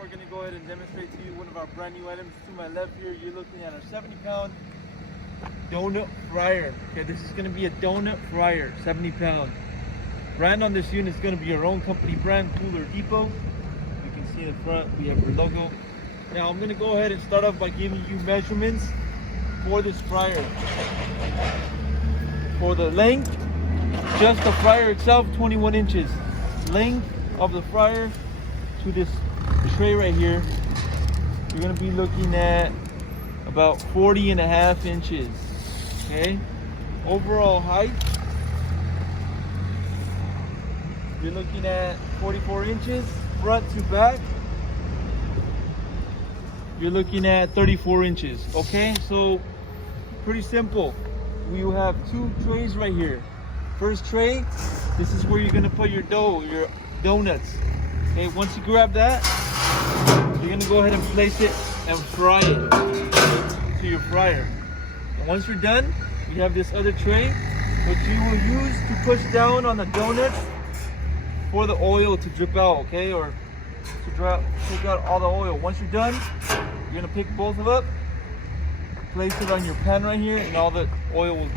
we're going to go ahead and demonstrate to you one of our brand new items. To my left here, you're looking at our 70-pound donut fryer. Okay, this is going to be a donut fryer, 70-pound. Brand on this unit is going to be your own company brand, Cooler Depot. You can see in the front, we have our logo. Now I'm going to go ahead and start off by giving you measurements for this fryer. For the length, just the fryer itself, 21 inches. Length of the fryer to this tray right here, you're going to be looking at about 40.5 inches. Okay, overall height, you're looking at 44 inches. Front to back, you're looking at 34 inches. Okay, so pretty simple. We will have two trays right here. First tray, this is where you're gonna put your dough, your donuts. Okay, once you grab that, you're gonna go ahead and place it and fry it to your fryer. And once you're done, you have this other tray, which you will use to push down on the donuts for the oil to drip out, okay, or to take out all the oil. Once you're done, you're gonna pick both of up, place it on your pan right here, and all the oil will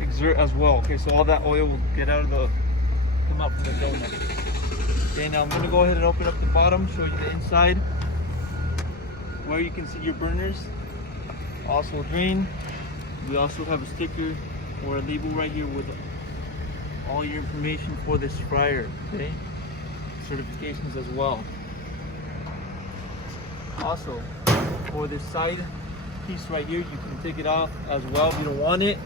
exert as well. Okay, so all that oil will get out of come out from the donut. Okay, now I'm gonna go ahead and open up the bottom, show you the inside, where you can see your burners. Also green. We also have a sticker or a label right here with all your information for this fryer. Okay, certifications as well. Also, for this side piece right here, you can take it off as well if you don't want it.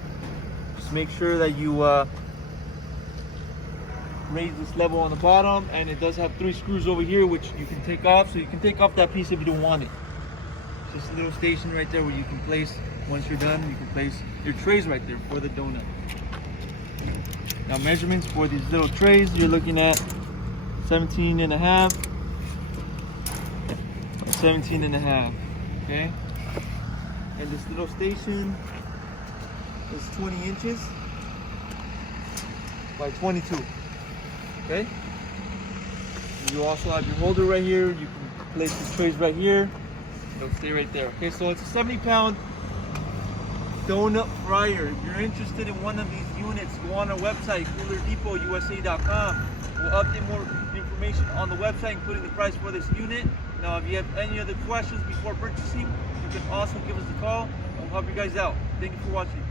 Just make sure that you raise this level on the bottom, and it does have 3 screws over here which you can take off, so you can take off that piece if you don't want it. Just a little station right there where you can place, once you're done, you can place your trays right there for the donut. Now measurements for these little trays, you're looking at 17.5 by 17.5. Okay, and this little station is 20 inches by 22. Okay, you also have your holder right here. You can place the trays right here. It'll stay right there. Okay, so it's a 70-pound donut fryer. If you're interested in one of these units, go on our website, coolerdepot.usa.com. We'll update more information on the website, including the price for this unit. Now, if you have any other questions before purchasing, you can also give us a call, and we'll help you guys out. Thank you for watching.